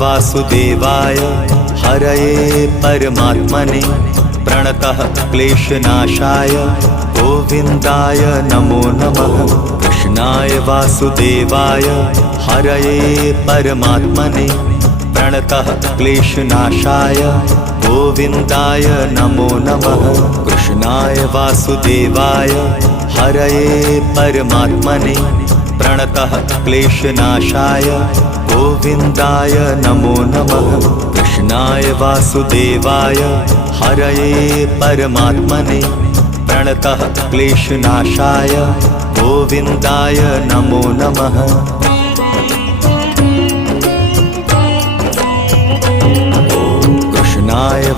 वासुदेवाय हरये परमात्मने प्रणतः क्लेशनाशाय गोविन्दाय नमो नमः। कृष्णाय वासुदेवाय हरये परमात्मने प्रणतः क्लेशनाशाय गोविन्दाय नमो नमः। कृष्णाय वासुदेवाय हरये परमात्मने प्रणतः क्लेशनाशाय गोविन्दाय नमो नमः। कृष्णाय वासुदेवाय हरये परमात्मने प्रणतः क्लेशनाशाय गोविन्दाय नमो नमः। कृष्णाय